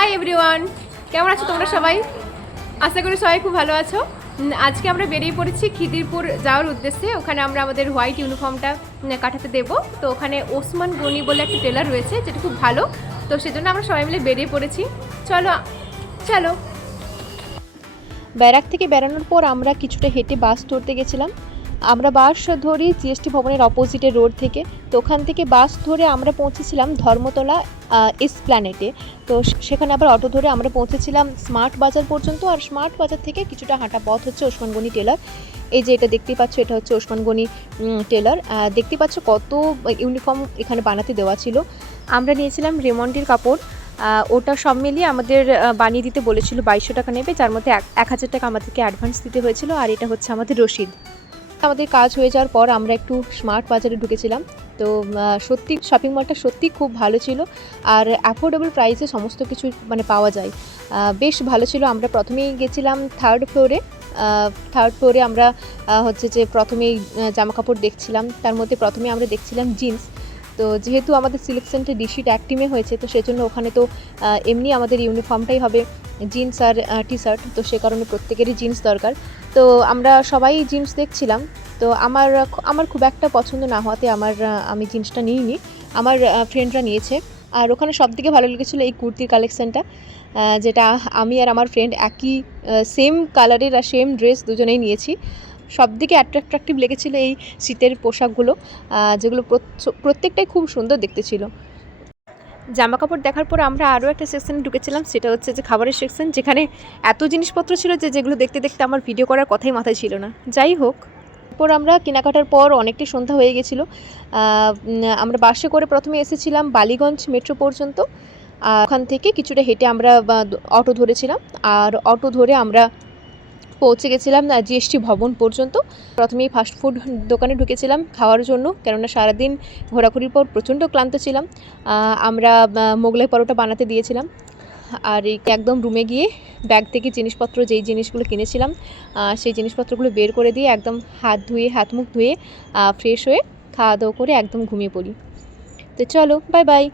Hi everyone, কেমন আছো তোমরা সবাই? আশা করি সবাই খুব ভালো আছো। আজকে আমরা বেরিয়ে পড়েছি খিদিরপুর যাওয়ার উদ্দেশ্যে। ওখানে আমরা আমাদের হোয়াইট ইউনিফর্মটা কাটাতে দেবো। তো ওখানে ওসমান গনি বলে একটা টেলার রয়েছে, যেটা খুব ভালো। তো সেজন্য আমরা সবাই মিলে বেরিয়ে পড়েছি। চলো চলো। ব্যারাক থেকে বেরানোর পর আমরা কিছুটা হেঁটে বাস ধরতে গেছিলাম। আমরা বাস ধরি জিএসটি ভবনের অপোজিটে রোড থেকে। তো ওখান থেকে বাস ধরে আমরা পৌঁছেছিলাম ধর্মতলা এসপ্ল্যানেটে। তো সেখানে আবার অটো ধরে আমরা পৌঁছেছিলাম স্মার্ট বাজার পর্যন্ত। আর স্মার্ট বাজার থেকে কিছুটা হাঁটা পথ হচ্ছে ওসমান গনি টেলার। এই যে এটা দেখতেই পাচ্ছ, এটা হচ্ছে ওসমান গনি টেলার। দেখতে পাচ্ছ কত ইউনিফর্ম এখানে বানাতে দেওয়া ছিল। আমরা নিয়েছিলাম রেমন্ডের কাপড়। ওটা সব মিলিয়ে আমাদের বানিয়ে দিতে বলেছিল 2200 টাকা নেবে, যার মধ্যে 1000 টাকা আমাদেরকে অ্যাডভান্স দিতে হয়েছিল। আর এটা হচ্ছে আমাদের রসিদ। আমাদের কাজ হয়ে যাওয়ার পর আমরা একটু স্মার্ট বাজারে ঢুকেছিলাম। তো সত্যি শপিং মলটা সত্যি খুব ভালো ছিল, আর অ্যাফোর্ডেবল প্রাইসে সমস্ত কিছু মানে পাওয়া যায়। বেশ ভালো ছিল। আমরা প্রথমেই গেছিলাম থার্ড ফ্লোরে আমরা হচ্ছে যে প্রথমেই জামা কাপড় দেখছিলাম। তার মধ্যে প্রথমে আমরা দেখছিলাম জিন্স। তো যেহেতু আমাদের সিলেকশনটা ডিশিট এক টিমে হয়েছে, তো সেজন্য ওখানে তো এমনি আমাদের ইউনিফর্মটাই হবে জিন্স আর টি শার্ট। তো সে কারণে প্রত্যেকেরই জিন্স দরকার। তো আমরা সবাই জিন্স দেখছিলাম। তো আমার খুব একটা পছন্দ না হওয়াতে আমি জিন্সটা নিইনি, আমার ফ্রেন্ডরা নিয়েছে। আর ওখানে সবথেকে ভালো লেগেছিলো এই কুর্তির কালেকশানটা, যেটা আমি আর আমার ফ্রেন্ড একই সেম কালারের আর সেম ড্রেস দুজনেই নিয়েছি। সবদিকে অ্যাট্রাকটিভ লেগেছিলো এই শীতের পোশাকগুলো, যেগুলো প্রত্যেকটাই খুব সুন্দর দেখতে ছিল। জামা কাপড় দেখার পর আমরা আরও একটা সেকশনে ঢুকেছিলাম, সেটা হচ্ছে যে খাবারের সেকশন, যেখানে এত জিনিসপত্র ছিল যেগুলো দেখতে দেখতে আমার ভিডিও করার কথাই মাথায় ছিল না। যাই হোক, এরপর আমরা কেনাকাটার পর অনেকটাই সন্ধ্যা হয়ে গেছিলো। আমরা বাসে করে প্রথমে এসেছিলাম বালিগঞ্জ মেট্রো পর্যন্ত। ওখান থেকে কিছুটা হেঁটে আমরা অটো ধরেছিলাম। আর অটো ধরে আমরা পৌঁছে গেছিলাম জিএসটি ভবন পর্যন্ত। প্রথমেই ফাস্টফুড দোকানে ঢুকেছিলাম খাওয়ার জন্য, কেননা সারাদিন ঘোরাঘুরির পর প্রচণ্ড ক্লান্ত ছিলাম। আমরা মোগলাই পরোটা বানাতে দিয়েছিলাম। আর একদম রুমে গিয়ে ব্যাগ থেকে জিনিসপত্র, যেই জিনিসগুলো কিনেছিলাম সেই জিনিসপত্রগুলো বের করে দিয়ে একদম হাত মুখ ধুয়ে ফ্রেশ হয়ে খাওয়া দাওয়া করে একদম ঘুমিয়ে পড়ি। তো চলো, বাই বাই।